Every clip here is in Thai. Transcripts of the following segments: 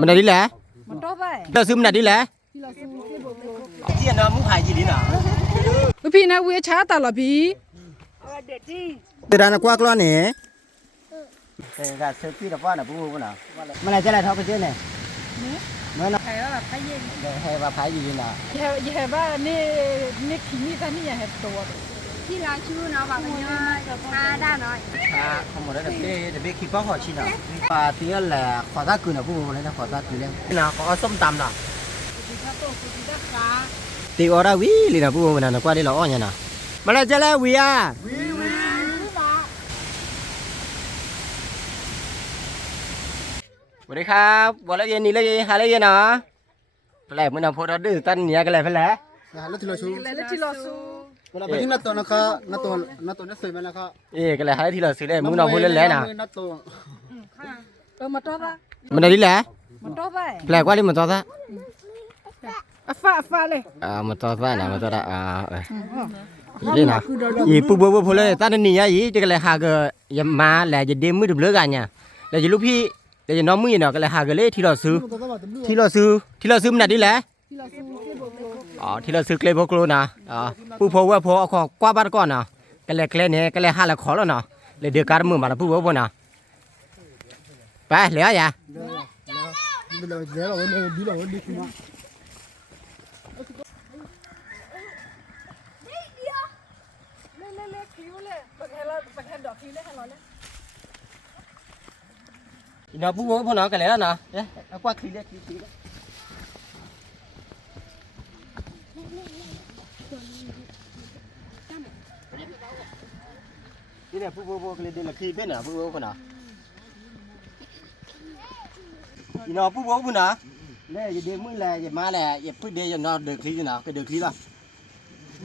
มันได้ดีแหละมันต่อไปเราซื้อมันได้ดีแหละที่น้ำมุ้งหายจีดีน่ะพี่นะเวชาตาละพี่เดี๋ยวนะกว่ากล้อนเนี่ยแต่การเซฟตี้กับว่าน่ะผู้น่ะมันอะไรจะอะไรเท่ากันเจ้าเนี่ยเมื่อน่ะใครว่าพายเย็นให้ว่าพายจีดีน่ะอย่าว่านี่ขี้นี่ตานี่อย่าเห็บตัวที่เราชื่อเนาะแบบนี้มาได้หน่อยเขาหมดแล้วเดี๋ยวคิดว่าขอชิมน่ะปลาที่นั่นแหละขอตาคืนน่ะผู้เลยนะขอตาคืนเลยน่ะขอส้มตำน่ะตีออราวีเลยนะผู้น่ะกว่าได้เราอ้อนยังน่ะมาแล้วจะแล้ววีอ่ะสวัสดีครับวันละเย็นนี้เลยหาละเย็นเนาะแหลกมันเอาโพดดื้อตั้นเนี้ยกันเลยเพื่อนแหละแล้วที่เราสู้เวลาไปที่นัดตัวนะคะนัดตัวนัดสวยไหมนะคะกันเลยหาที่เราซื้อได้มึงเอาพูดเล่นแล้วนะนัดตัวมาต่อไปมันได้ดีแหละมันต่อไปแปลกว่านี่มันต่อซะฟ้าเลยมันต่อซะนะมันต่อละนี่นะอีปุ๊บปุ๊บพูดเลยตั้นนี่ยี่จะกันเลยหาก็ยามาแหละจะเดมมือดึบเลือกันเนี่ยแล้วจะลูกพี่แล้วจะน้องมือเนาะกันเลยหาก็เลยที่เราซื้อมันได้ดีแหละที่เราซื้อเกลือพวกโลนะผู้พอว่าพอเอาของกว่าบ้านก่อนนะกันเลยเกลือเนี่ยกันเลยหาละขอแล้วนะเลยเดือดการมือมาแล้วผู้ว่านะไปเหลืออย่าเนาะผู้ว่าพอเนาะกันแล้วนะเอากว่าขี้เล็กขี้นี่เนี่ยผู้ก็เลยเดินละขี้เป็นอ่ะผู้คนน่ะอีน้องผู้คนน่ะเนี่ยอย่าเดินมือแลอย่ามาแลอย่าพูดเดียวอย่านอนเดินขี้อยู่น่ะก็เดินขี้ละ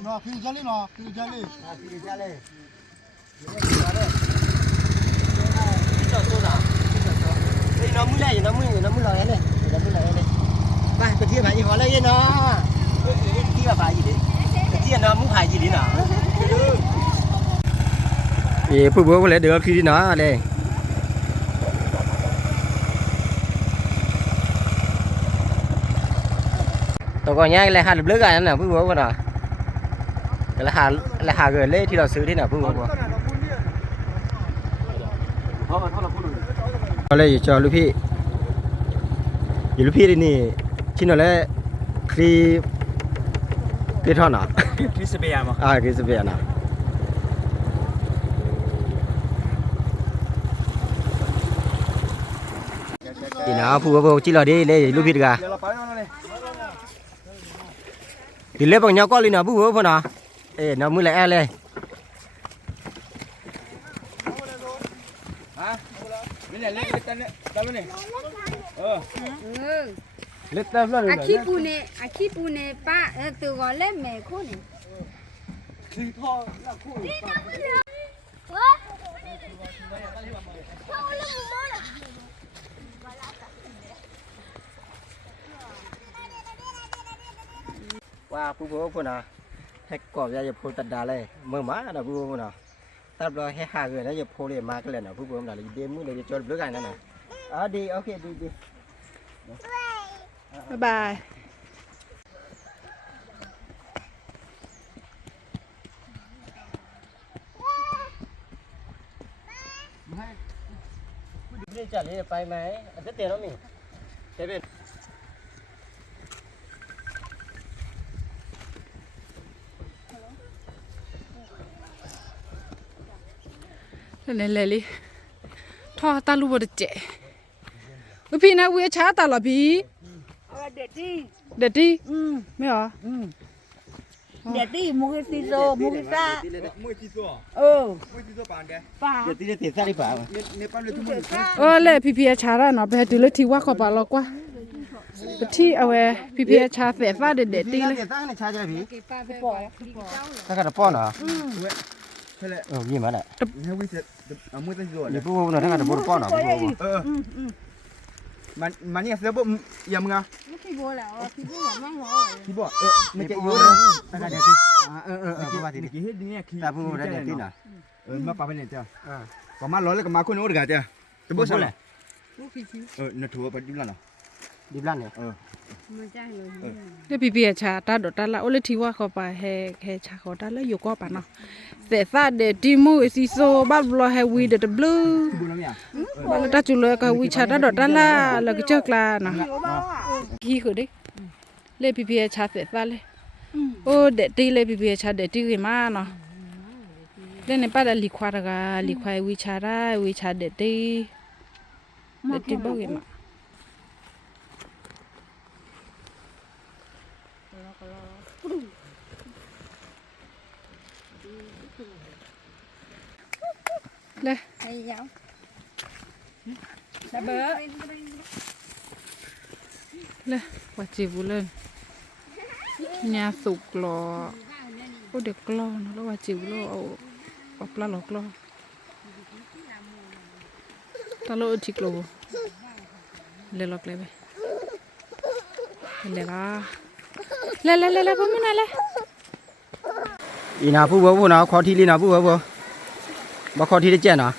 นอคือจะเล่นนอคือจะเล่นขี้จะเล่ที่ตัวน่ะไอ้น้องมือแลอย่าน้องมือลอยเนี่ยน้องมือลอยเนี่ยไปเที่ยวไปอีกคนเลยเนาะที่ว่าไปอีกดิเที่ยวน้องมุ้งหายจีดีน่ะผู้บริโภคเลยเดือดขี้เนาะเลยตัวก่อนเนี่ยเลยหาเลือกกันนั่นน่ะผู้บริโภคน่ะเลยหาเกิดเลยที่เราซื้อที่น่ะผู้บริโภคเอาเลยจอลูกพี่อยู่ลูกพี่นี่ชิ้นอะไรคลีทอนอ่ะคริสเบียร์มั้งคริสเบียร์น่ะอีน่าผู้ว่าจิเราดีเลยลูกพี่กันดีเลยบางอย่างก็เลยนะผู้ว่าพอนะน้ำมือแหล่เลยนี่เนี่ยเล็กตั้งเนี่ยตั้งเนี่ยเล็กตั้งเลยอาคีปูเน่ป้าตัวก็เล่นแม่คู่นี่คือท่อละคู่ว่าผู้ว่าพอนะให้กอบยาจะพูดตัดดาเลยเมื่อมานะผู้ว่าพอนะตัดเราให้หาเงินแล้วจะพูดเลยมากันเลยนะผู้ว่านะเลยเดมือเลยจะจดเรื่องกันนั่นน่ะดีโอเคดีบ๊ายบายนี่จัดเลยไปไหมอาจจะเตี้ยแล้วมั้ยเตี้ยเป็นเลยท่อตาลูบดเจพี่นะเวชาตาละพี่เด็ดดีไม่หรอเด็ดดีมูกิซิโซมูกิซามูกิโซมูกิโซปานเด้ป้าเดี๋ยวตีเตี้ยซาดิป่าเนี่ยปั้นเลยทุกมื้อเลยพี่ชาแล้วเนาะไปดูเลยที่ว่าขอปลาลอกว่าที่เอาไว้พี่ชาเสียฟ้าเด็ดตีเลยตั้งในชาจะพี่ตั้งกระป๋อน่ะใช่แหละมีมาแหละให้วิเศษมือตั้งโยนเดี๋ยวผู้น่ะตั้งกระป๋อน่ะมันเนี่ยเสียบ่ยำงาพี่บัวแล้วพี่บัวมั่งเหรอพี่บัวไม่จะอยู่นะตั้งกระเดี๋ยวพี่ว่าทีนี้กี่เฮ็ดเนี่ยแต่ผู้ได้เดี๋ยวทีน่ะมาปะไปเนี่ยจ้ะประมาณ100แล้วก็มาคนโอ้ดกะจ้ะตะบ่ซั่นน่ะพี่น่ะถั่วไปดิบแล้วน่ะ ดิบลั่นเนี่ย มันใจเลย le pipi cha ta do ta la o le thiwa kho pa he cha kho ta le yo ko pa no se sa de timu si so ba blo he we de blue บุญแล้วเนี่ย ba la ta chu le ka we cha ta do ta la la ke chak la na ki kho de le pipi cha se sa le o de ti le pipi cha de ti ki ma no le ne pa la li khwa ga li khwa we cha de ti de ti ba ki ma le ไอ้ยาว la ba le wa chi vu le nya suk lo o de klo no lo wa chi vu lo o pla lo klo ta lo chi klo le lo kle be le la ba mana le อีนาผู้บ่นะขอทีลีนะผู้บ่บ่ขอทีได้แจ้นะ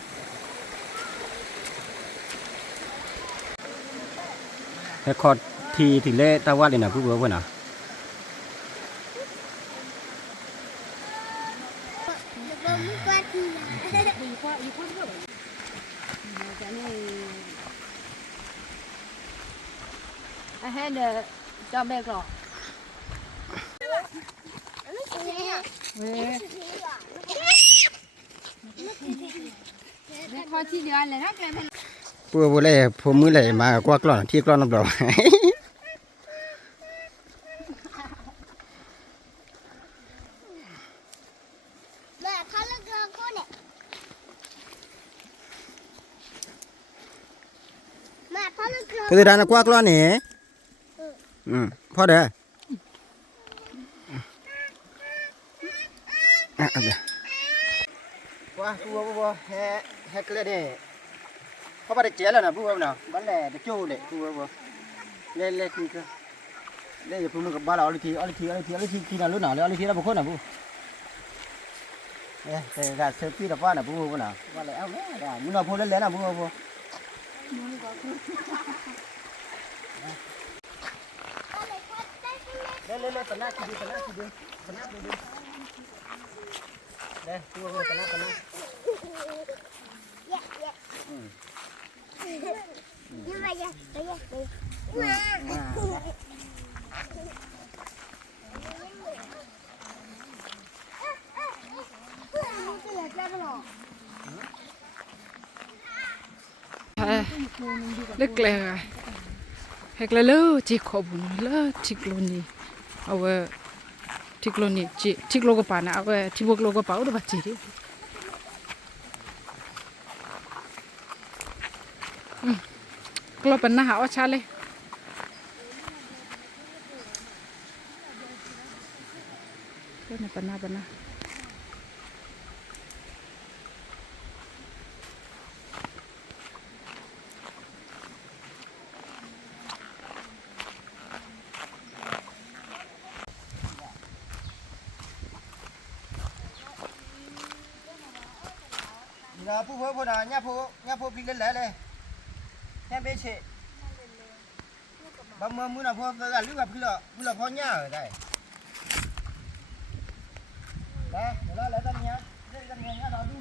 ให้ขอทีถึงเลตะวัดเลยนะผู้บ่นะ ไอ้เฮ็ดจอบเบกหรอพอที่เดือนเลยนะแกไม่ ผู้บ่เลยผมมือเลยมากว่ากล้อนที่กล้อนน้ำดอก คือด้านกว่ากล้อนนี่พอเด้อว่าผู้บ่แฮกเลยเด้เพราะว่าได้เจแล้วนะผู้บ่นะบัดแลได้โจ้เลยผู้บ่เล่คือก็เล่อย่าพูดกับบ้านเราเอาทีกินน่ะรู้หนาแล้วเอาทีแล้วบ่คนน่ะผู้แต่ก็เซฟปี้ดอกว่าน่ะผู้บ่น่ะว่าแล้วแม่ได้มึงเอาพูดเล่นๆน่ะผู้บ่เล่ปะหน้าคิดดูเด้ตัวปะหน้าle kle he kle lo chi kho bu le chi klo ni awe chi klo ni chi klo ko pa na awe chi bo klo ko pa o ba chi ri klo pa na ha o cha le ne pa na là phụ phụ là nhà phụ bị lên lẻ này nhà bé chị bấm mưa là phụ là lúc gặp khi là phụ nhà ở đây đây nó lấy ra nhà đó đi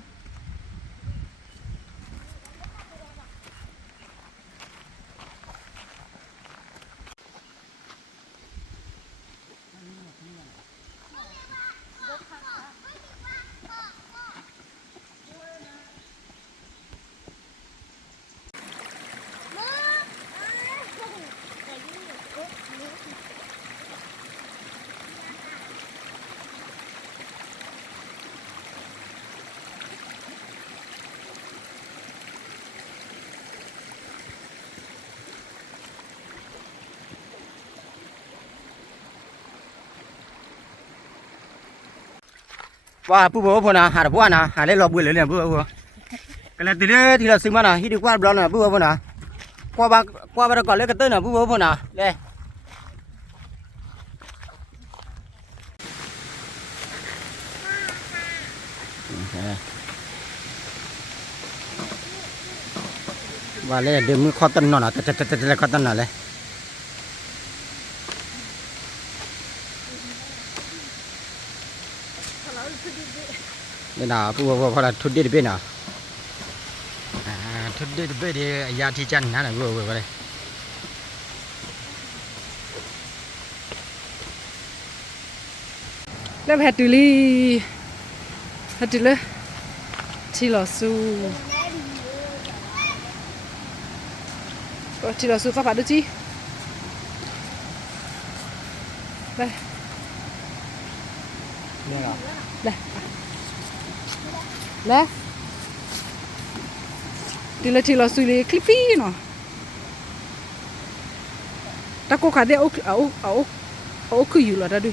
ว่าผู้บ่พอนะหาบ่นะหาได้รอบเบื่อเลยเนี่ยผู้บ่ก็เลยทีละซึ่งมานะฮิดีกว่าบลอนะผู้บ่นะกว่าบ่ก่อนเลยก็เต้นนะผู้บ่พอนะเลยว่าเลยเดี๋ยวมือคอตันนอนนะแต่คอตันน่ะเลย นี่นะผู้ว่าพอละทุดเด็ดเป็นนะทุดเด็ดเป็นยาที่จันนั่นแหละผู้ว่าเลยแล้วแพตุลีแพตุเลยที่เราสู้ที่เราสู้ฟ้าผ่าดูจีไป นี่เหรอ Là Thì là xử lý clippy nó ta có cả để ốc cứ là ra đi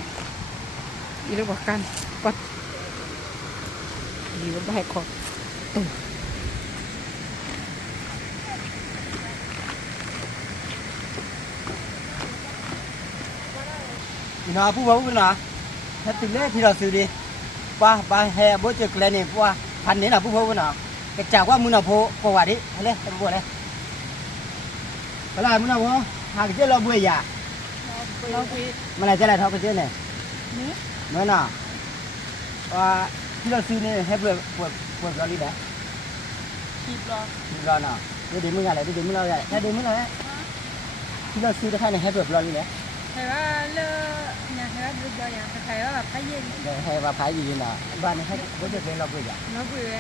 đi nó bạc can bật đi nó bạc khóนี่นะผู้ว่าผู้นะถ้าถึงเลยที่เราซื้อดีป้าแห่บ่เจอแกลนี่เพราะว่าพันนี้นะผู้ว่าผู้นะกระจากว่ามึงน่ะโพว่าดิเลยตำรวจเลยเวลามึงน่ะบ่หากเจอเราบ่อย่ามันอะไรจะอะไรเท่ากันเจอเนี่ยเมื่อน่ะว่าที่เราซื้อนี่ให้เปิดเราดีแหละคีบรอน่ะเดี๋ยวมึงอะไรเดี๋ยวมึงเราใหญ่ถ้าเดี๋ยวมึงเราที่เราซื้อได้แค่ไหนให้เปิดเราดีแหละใครว่าเลเนี่ยใครว่าดูอย่างใครว่าแบบพายเย็น để hay vào phái gì nào ban này hết bữa giờ lên lo bữa giờ น้องเบื่อ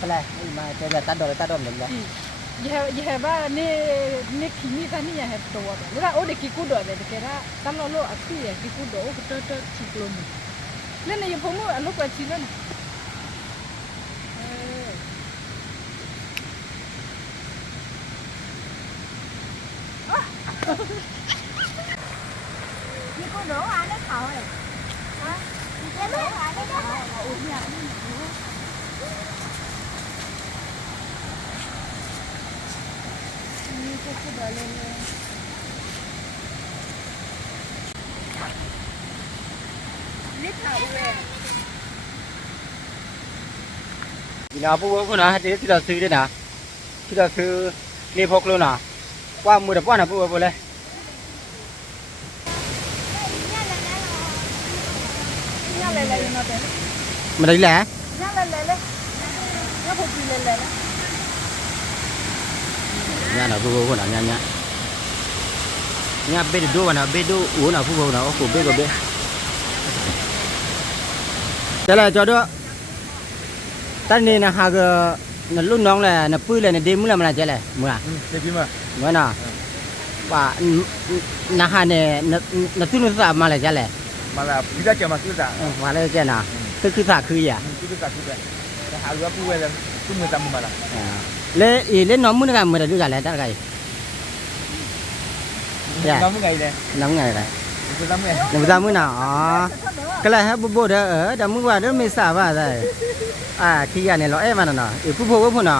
cái này nhưng mà cái là tắt đồ mình đấy อย่าว่านี่ขี้มีท่านี่อย่าให้ตัวเวลาโอ้เด็กกี่กูดเลยแต่แกว่าตั้งโลอักซี่กี่กูดโอ้ก็เตอชิกลมเล่นในยังพงอ่ะลูกไปชิแล้วนะนี่กูโดนอ่ะได้เขาเลยฮะนี่โดนอ่ะได้เขาอุ้ยเนี่ยนี่กูโดนเลยนี่เขาเลย thì nào bố của nó thì là sư đấy nè thì là sư đi phục luôn nè qua mua được bao nào bố đây mà đấy lẽ nhà nào bố của nó nhà nhà bên đua nào bên đua uống nào bố nào của bên đây là cho đứaตอนนี้นะฮะก็นั่นรุ่นน้องแหละน่ะปื้อเลยน่ะเดมื้อละมันละเจ๊แหละมื้ออ่ะเด็กพี่มา มื้อน่ะว่านะฮะเนี่ยน่ะตุ้นสะมาละเจ๊แหละ มาแล้วพี่จะเจอมาคือจ้ะ ว่าแล้วเจ๊น่ะคือสะคืออ่ะ คือจ้ะคือจ้ะแต่หาว่าผู้เวรตุ้มมือจำมาละ เล่น้องมื้อน่ะมื้อละดูกันแหละตะไกน้องมึงไงเนี่ย น้องไงล่ะ คือน้องไง ยังบ่ทราบมื้อน่ะอ๋อก็เลยฮะบ่เด้อแต่มื้อว่าเด้อไม่ทราบว่าได้ขี้อ่ะเนี่ยเราเอ้มันน่ะผู้ผู้น่ะ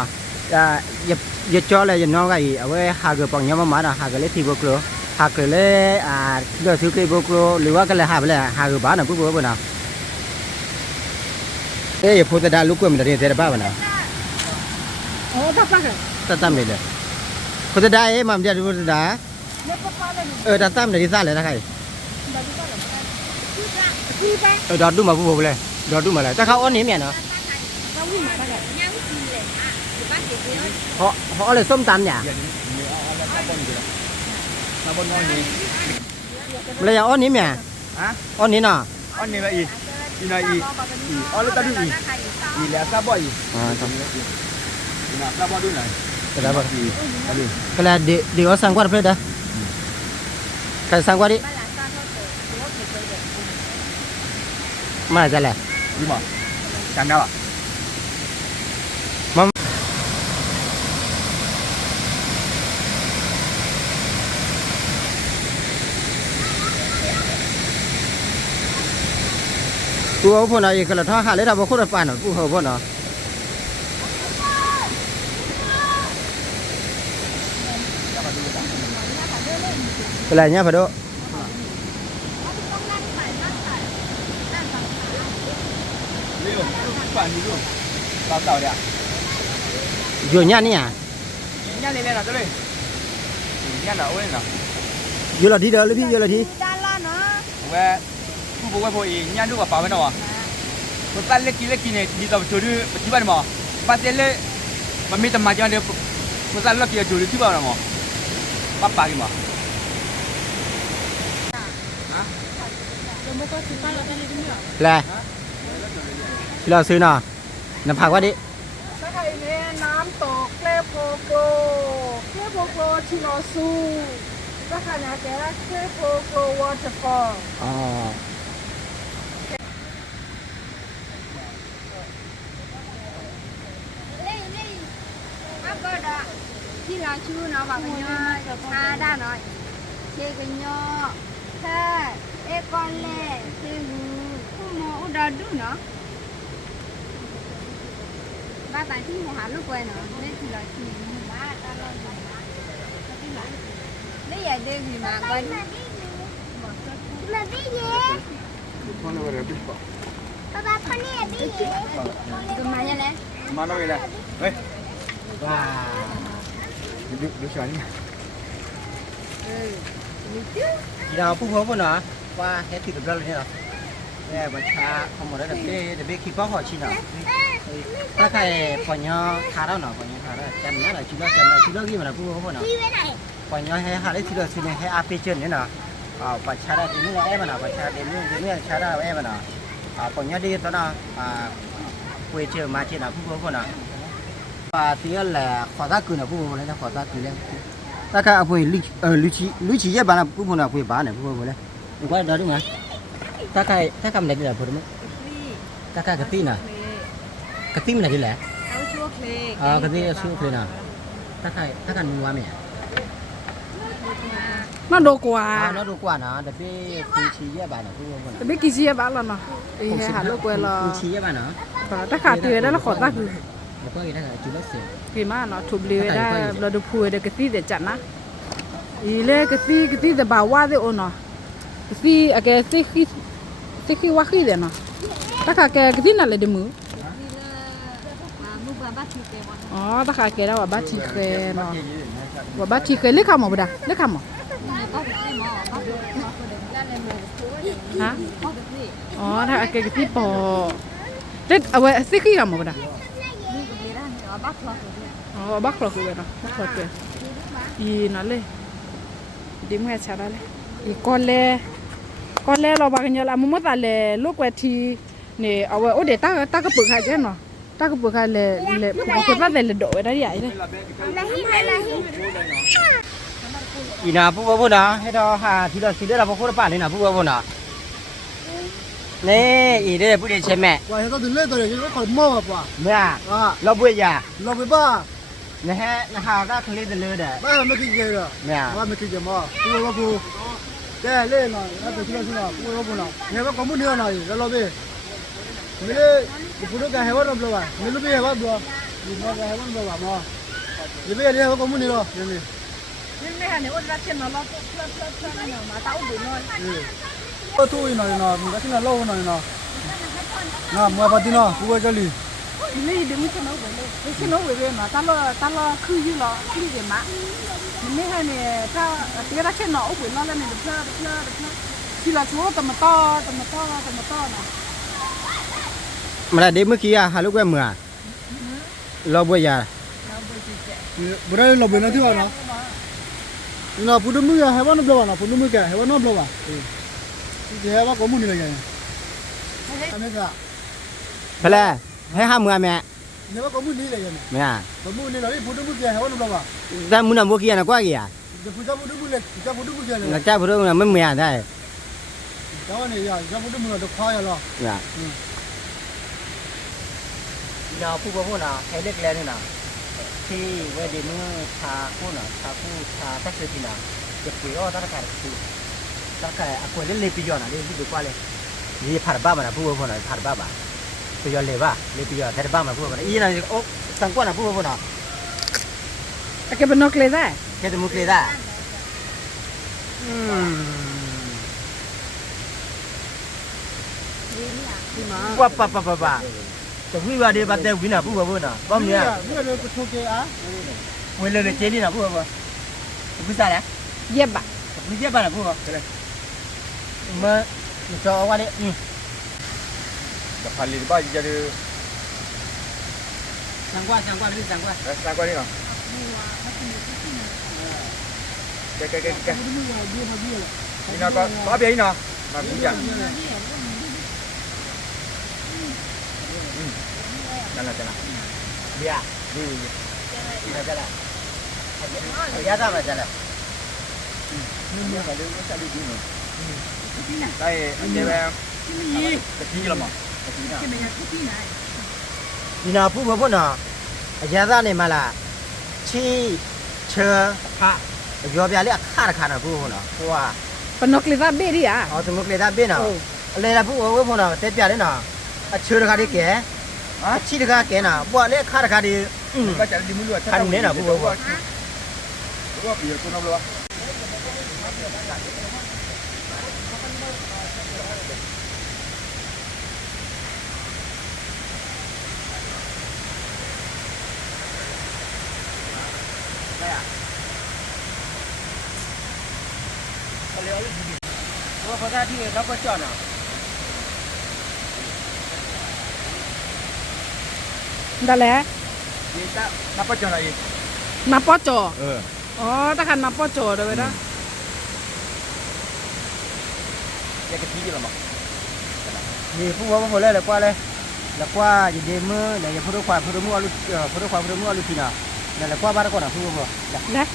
อย่าจ่อเลยอย่านอนก็อีเอาไว้หาก็ปังยามมาน่ะหาก็เลยที่บ่กลัวหาก็เลยเลือกซื้อก็บ่กลัวหรือว่าก็เลยหาไปเลยหาก็บ้านน่ะผู้น่ะอย่าพูดแต่ดาลูกก็มันได้แต่บ้านน่ะ โอ้ทักกัน ตามเลยพูดแต่ดามันได้พูดแต่ดาตามเลยซ่าเลยนะใครดอดดูมาผู้เลยดอดดูมาเลยแต่เขาอ้อนนี่แม่เนาะhọ làส้มตำเนี่ย มาบนน้อยนี่ เลยอ้อนนี้แม่อ้อนนี้เนาะ อันนี้ละอีน่ะอีอ๋อแล้วตาดูอีแล้วซาบ่อี ครับ อีน่ะซาบ่ดูหน่อย ก็ได้บ่ อีอันนี้ ก็แล้วเดี๋ยวสั่งกว่าเพิ่นเด้อใครสั่งกว่าดิมาจะแหละ ดีบ่จังดาวอ่ะ ตัวพวกน่ะอีกก็ท่าหาเลยถ้าบ่คนปานน่ะผู้เฮาบ่เนาะก็แล้วเนี่ยพะโด นี่ลูกป่านนี้ลูกเต่าๆเนี่ย อยู่เนี่ยนี่อ่ะ nhá lên lên nào tới đây nhá nào ơi nào อยู่ละทีเด้อเลยพี่อยู่ละที ด้านล่างเนาะ về phụ phụ quay phụ nhá nước vào pháo bên nào à คนตั้งเล็กกินเนี่ยดีต่อจูดที่บ้านหมอบ้านเต้เล่มันมีแต่มาจังเดียวคนตั้งเล็กกินจูดที่บ้านหมอป้าปากินหมอ แลที่เราซื้อเนาะน้ำผักว่าดิ ถ้าใครเนี่ยน้ำตกเลโพโกที่เราสู้ถ้าใครเนี่ยแกละเลโพโกวอเตอร์ฟอล อ๋อ Apa dah? Kira cu nak buat kenyo, ada nak. Cek kenyo, kan? Ekor le, seru. Kumo udah du nak. Bapak tu mau halu kau nak. Ni kira cu, mak kalau mak. Tapi mak, ni ada di mak kau. Nabi ye. Mana ada bis pak? Bapa ni Nabi ye. Kemana le? Mana ada? Eh, ว้า ดูสารนี่ ที่เราพูดเนาะว่าเฮ็ดติดกับเราเลยเนาะแม่บัญชาเขาหมดแล้วแต่เด็กขี้ป้อหอชิเนาะถ้าใครปอยอทาเราเนาะปอยอทาเราจำนั่นแหละชิลล์กี่มันพูดเนาะปอยอให้หาได้ชิลล์ชิลล์ให้อาเปเจนเนี่ยเนาะบัญชาได้ที่นี่แอบมันเนาะบัญชาเดมี่ชาได้แอบมันเนาะปอยอดีตอนเนาะคุยเจอมาเจอเนาะพูดเนาะที่นั่นแหละขอตาคืนนะพูดเลยนะขอตาคืนเลยถ้าใครเอาไปลุชีเยอะบ้านนะพูดนะพูดบ้านเนี่ยพูดเลยนี่ก็ได้ดูมั้ยถ้าใครมันได้ดีแหละพูดมั้ยถ้าใครกระตี้น่ะกระตี้มันได้ดีแหละเอาชั่วเพลงกระตี้ชั่วเพลงน่ะถ้าใครมึงว่าไหม nó đồ quà nóดูกว่านะแต่พี่คุยชีเยอะบ้านนะพูดนะ แต่ไม่กี่เชียบ้านเราเนาะอีหาลูกเวลา คุยชีเยอะบ้านนะ ถ้าขาดตัวได้แล้วขอตาคือ แล้วก็อีกนั่นจุดเล็กเสีย กี่มาเนาะทุบเลี้ยได้เราดูพูดเด็กกตีเด็ดจัดนะอีเล่กตีแต่บ่าวว่าได้โอเนาะกตีอะแกสิว่าขี้เด้เนาะถ้าขาแกกตีนั่นเลยเดมืออ๋อถ้าขาแกได้ว่าบ้าทีเคเนาะว่าบ้าทีเคเล็กข้าวหมอบ่ได้เล็กข้าวหมอฮะอ๋อถ้าแกกตีปอเด็ดเอาไว้สิขี้ข้าวหมอบ่ได้อ๋อบักหลอกเลยเนาะบักหลอกเลยอีนั่นเลยดิมแค่ชาได้เลยอีก้อนเล่เราบางอย่างละมุมตาเล่ลูกเวทีเนี่ยเอาไว้โอ้เดี๋ยวตากระปุกใครเจ้าเนาะตากระปุกใครเล่ผมคิดว่าเล่โดดได้ใหญ่เลย อีน่ะพูดนะให้เราหาที่เราซื้อเราพูดป่านนี่นะพูดนะนี่อีเด้พูดได้ใช่ไหม ว่าเขาถึงเล่นตัวเดียวก็ขอมอบป่ะ เมื่อเราบุยยา เราไปบ้า นะฮะนะฮะก็คลีดเลยเด้อ บ้าไม่คิดเยอะ เนี่ย ว่าไม่คิดเยอะมั้งกูว่ากูแต่เล่นหน่อยแล้วไปที่เราที่เรากูว่ากูหน่อยเนี่ยว่าความมุ่งเดียวหน่อยแล้วเราไปไม่ได้กูรู้แกให้ว่าเราเปล่าไม่รู้ไปให้ว่าเปล่าไม่รู้แกให้ว่าเปล่ามั้งเดี๋ยวไปเรียกว่าความมุ่งเดียวเนี่ยนี่ นี่ฮะเนี่ยอ้นรักเช่นเนาะเราเนาะมาเต้าดูหน่อย ก็ตู้หน่อยเนาะมึงก็ที่นั่นเล่าหน่อยเนาะน่ะมัวปฏิเนาะกูว่าจะลี นี่ดิมึงเช่นเอาไว้เลยเช่นเอาไว้เลยเนาะตลอดคืออยู่หรอคือเดี๋ยวมานี่ฮะเนี่ยถ้าเดี๋ยวรักเช่นเนาะเอาไว้เนาะแล้วเนี่ยเพื่อที่เราชัวร์ตมาต่อเนาะ มาได้เมื่อกี้อะหาลูกแว่เมื่อเราบุยยา บุได้เราเป็นอะไรที่ว่าเนาะเนาะพูดมึงให้ว่าน้ำเปล่าเนาะพูดมึงแกให้ว่าน้ำเปล่าที่ให้ว่าความมุ่งนี่เลยไงไม่ใช่ ไปเลยให้ห้ามเมื่อแม่ เนี่ยว่าความมุ่งนี่เลยไง แม่ ความมุ่งนี่เราพูดมึงแกให้ว่าน้ำเปล่า แต่มุนน่ะบุกี้นะกว่ากี่อ่ะ จะพูดจะพูดมึงเลยจะพูดมึงแกเลย แล้วจ้าพูดว่าไม่เมื่อได้ เจ้าเนี่ยจะพูดมึงเราคอยหรอ เนี่ยเราพูดนะให้เล็กแล้วนี่นะที่เวดีมือชาคู่น่ะชาตักเสียนะจะคุยอ้อตั้งแต่คือตั้งแต่คุยเล่นเลยปีจอนะเล่นที่ดูกว่าเลยยี่ผ่านบ้ามันนะพูดนะผ่านบ้าบ่ะปีจอเลยบ้าเลยปีจอแต่บ้ามันพูดนะอีน่ะโอ้สังกัดนะพูดนะ แกเป็นนกเลยได้ แค่จะมุกเลยได้ว่าป่ะจะวิ่งว่าเดี๋ยวบัดเดี๋ยววิ่งนะพูดนะบ้าเนี่ย เนี่ยเราไปโชว์แกอ่ะ วิ่งเลยเจนี่นะพูดพูดอะไร เย็บอ่ะ พูดเยอะไปนะพูดมาจอว่าดิ จะพันลีบ้าจะดู sangkwa ni sangkwa สามกว่านี่เนาะแกนี่เนาะก็เบียนี่เนาะมาบุญจังนั่นแหละเบียดีนั่นแหละเบียทำอะไรกันล่ะนี่ก็ดูว่าจะดีเนาะได้อันนี้แบบกะทิละมั้งกะทินะ ဒီနာဖူဘဘနာအရသာနေမလားချီချာဖာရောပြလေးအခါခါနာဖူဘနာဟိုက ปนกลิซาเบดิอ่ะ ဟောသမုကလေတာပြင်နာအလေဖူဘဘနာတက်ပြလေးနာအချေတခါလေးကဲဟာချီတခါကဲနာပွာလေးအခါတခါလေး ก็จะดีมือด้วยว่าปีตัวน้องเลย ဟောဖတာတိတော့ပတ်ကြောနာ นั่นแหละ นี่ถ้านับปัจจุบันนี้ มาป้อจอ เออ อ๋อตะคันมาป้อจอเด้อเว้ยนะ แกกะทิละมั้ง ဒီဖူဘဘလဲကွာလဲလက်ကွာဒီဒေမလဲဖူတော့ခွာဖူတော့မအလူဖူတော့ခွာဖူတော့မအလူချီနာလဲကွာပါတော့ကောနာဖူဘဘ นะ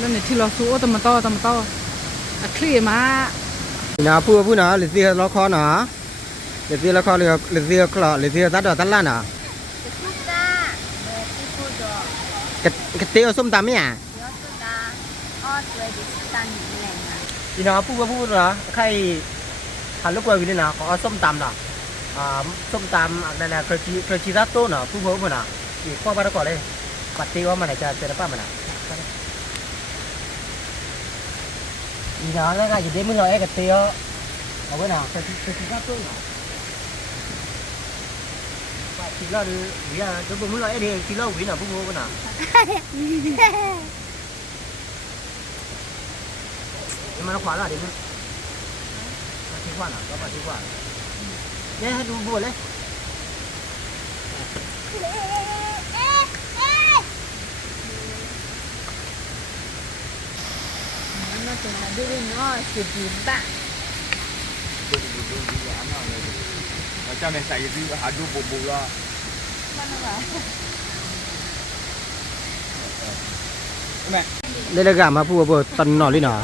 แล้วนี่ที่เราสู้ตะมาต้ออะคลีมา ဒီနာဖူဘနာလေစီလောက်ခေါနာလေစီလောက်ခေါလေစီကလာလေစီသတ်တော့တလနာ ทุกตาที่พูดတော့ ကတေส้มตำเนี่ย ရောစတာအော်တွေ့ဒီစတန်နေလဲနာ ဒီနာဖူနာအခိုင်ဟာလောက်ကွယ်ပြီနာခေါ်ส้มตำနာส้มตำอะไรๆเคยชีรัตโต้นาဖူဘနာဒီခေါ်ပါတော့ကောလေปัตติว่ามันจะเจอป้ามันဒီနာလည်းကရတဲ့မလို့အဲ့ကတေရောဟောဝဲနာဆက်စီကတော့နာပါတီလာရရတော့မလို့အဲ့ဒီတီလာဝိနာဘူးဘူးနာဒီမှာခွာလာတယ်မတီခွာနာတော့ပါတီခွာညဟတူဘူးလေ nó chỉ là đưa nó chỉ bạn เจ้าในใส่ยืดหาดูบูบูละ လေလကမှာဖူဘတန်နော်လေးနော်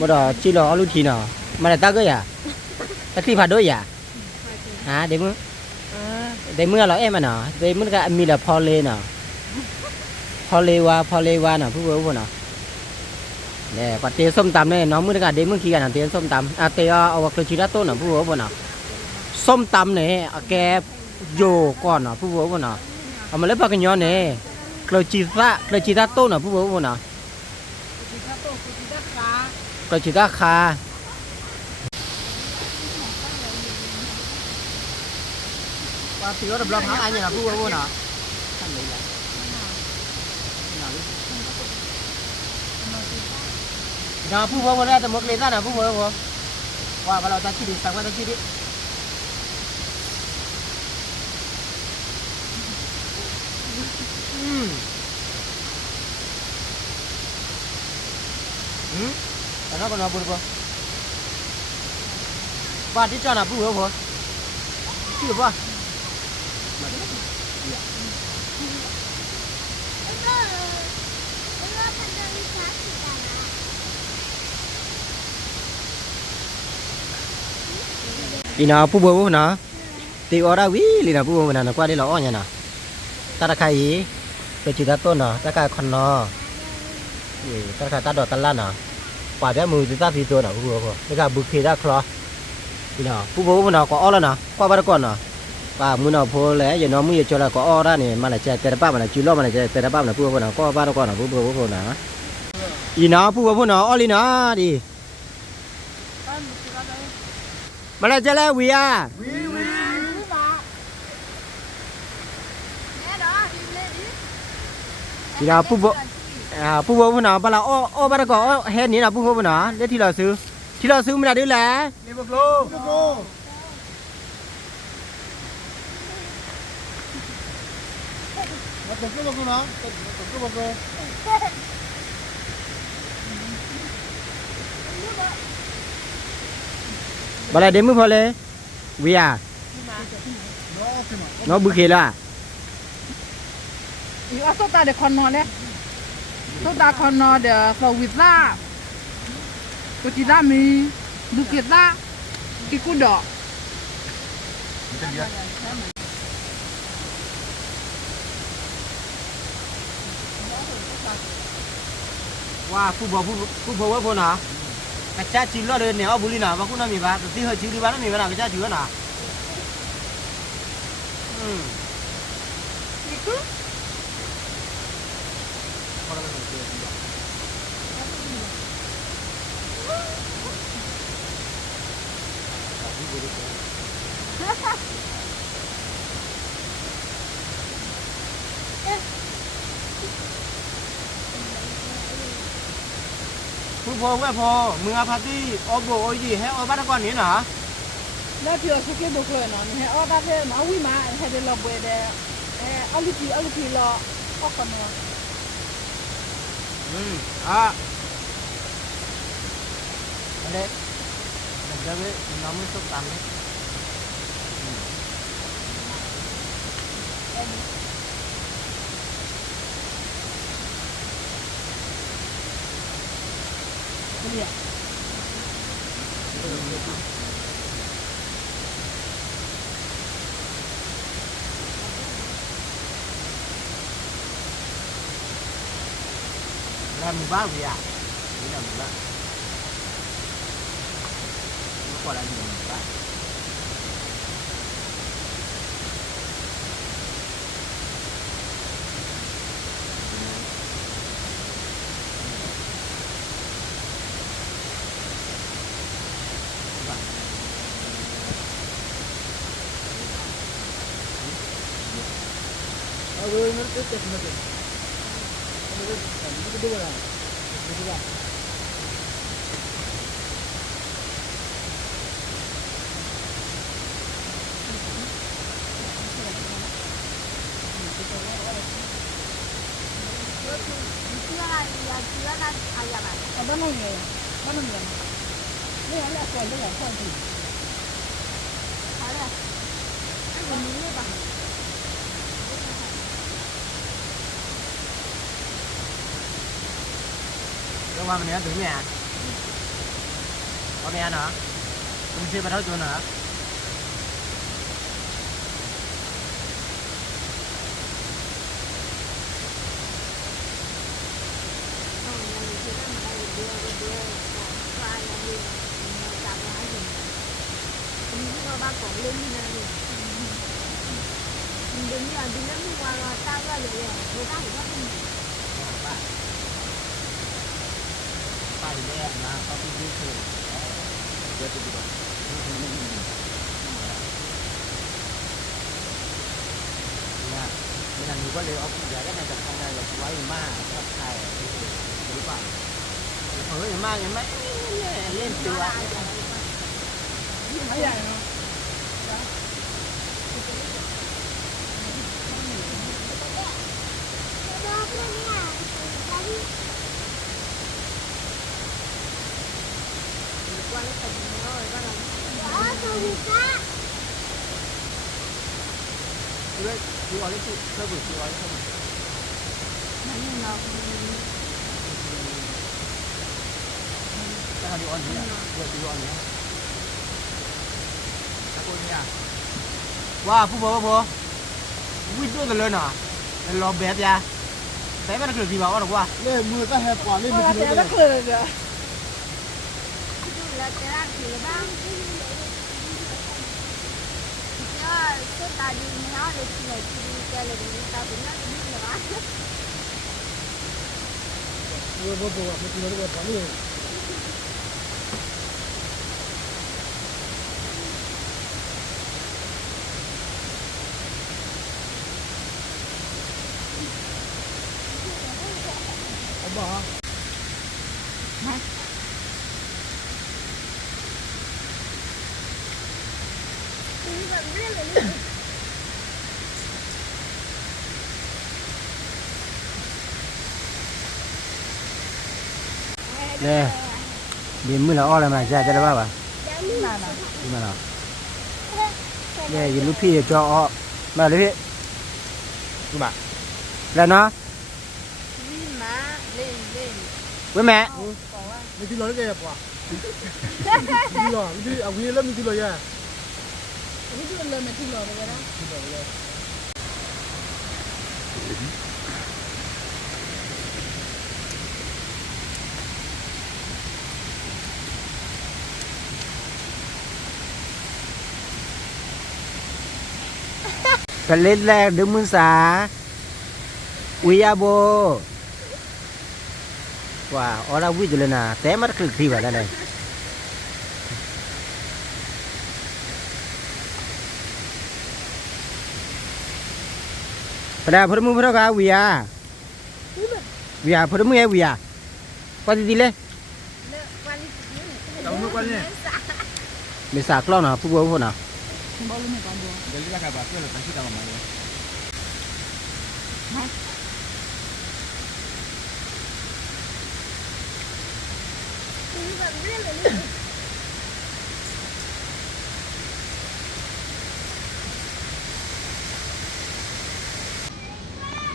မတော့ချီလောအလူချီနော်မနဲ့တကရတတိဖတ်တော့ရဟာဒီမဒီမလောအဲ့မနော်ဒီမကအမီလာဖော်လေးနော်ဖော်လေးဝါနော်ဖူဘနော်เนี่ยก็เตะส้มตำเนี่ยน้องมือก็เดมึงขี้กันเตะส้มตำเตะเอาว่าเคยชิระโต้น่ะผู้บ่น่ะส้มตำเนี่ยแกโยก่อนน่ะผู้บ่น่ะเอามาเลยปากกันย้อนเนี่ยเคยชิระโต้น่ะผู้บ่น่ะเคยชิระคาว่าสิเราดับลำหาอันนี้น่ะผู้บ่น่ะนาผู้บ่ได้แต่หมดเลยนะผู้บ่ว่าเราตาชิดิสักว่าตาชิดิแต่เราก็นอนบุญบ่ป้าที่จ้าน่ะผู้บ่ชื่อบ่ဒီနာပူဘောနာတေအော်ရာဝီလီနာပူဘောနာကွာဒီလောအောညာနာတရခိုင်ပချီတာတော့နာတကခွန်နောတရခတာတော့တလနာပါပြမှုသတိတော့နာပူဘောဒီကဘူခေတာခရဒီနာပူဘောနာကွာအော်လာနာကွာပါကောနာ ว่ามื้อน่ะโพแลอย่าน้องมือจอละก็ออดานี่มาละแจแต่ละป้ามาละจิล้อมาละแจแต่ละป้ามาละผู้บ่น่ะก็บ้าก็น่ะผู้บ่น่ะอีน้าผู้บ่น่ะออลีน่ะดิมาละแจแล้ววีอ่ะ แม่ดออีเล่ดิ ทีละผู้บ่น่ะบาละอ้อบ้าก็เฮ็ดนี่น่ะผู้บ่น่ะเด้ที่เราซื้อมาได้แหละ นี่พวกโล มาตบก็บอกนะตบก็บอก บาละเดมือพอเลยวีอ่ะเนาะบุเคล่ะ อีออสตาเดคอนนอเลยโซตาคอนนอเดฟอวิซ่ากุจิดามีบุเกต้ากิกุดอ ว่าผู้บ่ว่าพอน่ะกระจาจิล้อเลยเนี่ยเอาบุลีน่ะว่าคุณน่ะมีบ่ติเฮจิริบ้านมีบ่น่ะกระจาจิว่าน่ะผู้พอว่าพอมึงอาพาตี้ออโบโอยีให้ออบ้านก่อนนี้น่ะ แล้วพี่สุกี้บุกเลยเนาะเนี่ยออได้เลยมาวิมาให้เดลบเวเดอลิพีรอออกกันเนาะ อ่ะอันเด็กเดี๋ยวน้องไม่สุกตามเลยlàm bao gì à? Chỉ là một nó qua lại nhiều bạn. nó tiếp tục nó tiếp nó đưa ra đưa ra Apa namanya? Apa namanya? Ini ada apa? Ada apa sih? Ada. Ini bang. Qua mình nhớ tưởng nhà. Có nghe nữa. Mình chưa bắt đầu chưa nữa. Ba cổ lên như này mình đến giờ đi đến qua tao ra rồi người ta phải có gì Phải nè là có cái gì thôi. Giờ tôi đi. Nè, mình làm gì có liệu ông giờ cái này tập thằng này là quái ma, tập thầy đúng không? Hỏi ma ngày mấy lên chưa? Mấy giờ nữa? qua nó thành rồi bắt đầu đó tôi đi xa Đấy, chú gọi lên chị, sơ buổi chú gọi lên sơ buổi. nó nào Chắc là đi ăn gì à? Được đi ăn gì à? Chắc cô đi à? Wow, phụ bố. Quýt đuôi rồi lên à? Lên lò bẹp ra. Đấy bắt được gì bảo được qua? lên mưa ta hẹp quả lên Mà mình thế nó cười rồi. là cái là chỉ là ba cho số ตาดีเนาะเลยเลยที่แกเลยตาเป็นน่าจะดีเลยว่ะ Gue bawa mesti lalu apa ni? Abah. Nè, điểm mưa là o là mà ra cho nó bao à? Nhưng mà nào? Nè, giờ lúc phi cho o, mà đấy, các bạn, là nó, với mẹ, Mesti lalu ke apa? Mesti aku ni lah mesti lalu ya. cái lên là đứng mưa xá, uy abo, wow, ở đâu vui rồi nè, té mất cái gì vậy đây này? Pada permu berapa uya? Uya permu ya uya? Pati dile? Tahu ni kualnya. Misa kalau na, pu bau na. Jadi lah kabar tu lepas kita ngomong.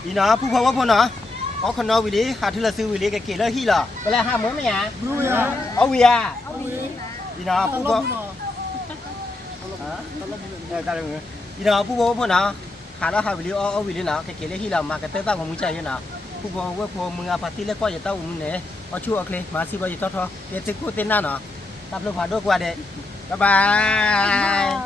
Đi nó pu bau bau na. Có con nào vì lý, hạt thứ là sư vì lý cái kia là hi là, cái là ham mới mà nhà. Dulu ya. Ở uya. Đi nó pu bau. Đi nó pu bau bau na. Hạt đó hạt vì lý ở vì lý nào, cái kia là hi là mà cái tết tao không muốn chạy như nào. Pu bau bau bau mừng à party là coi giờ tao muốn nè. Ở chùa kle, mà xí bao giờ tao thôi. Để tết cô tên nào nó. Tập lúc phá đôi qua đấy. Bye bye.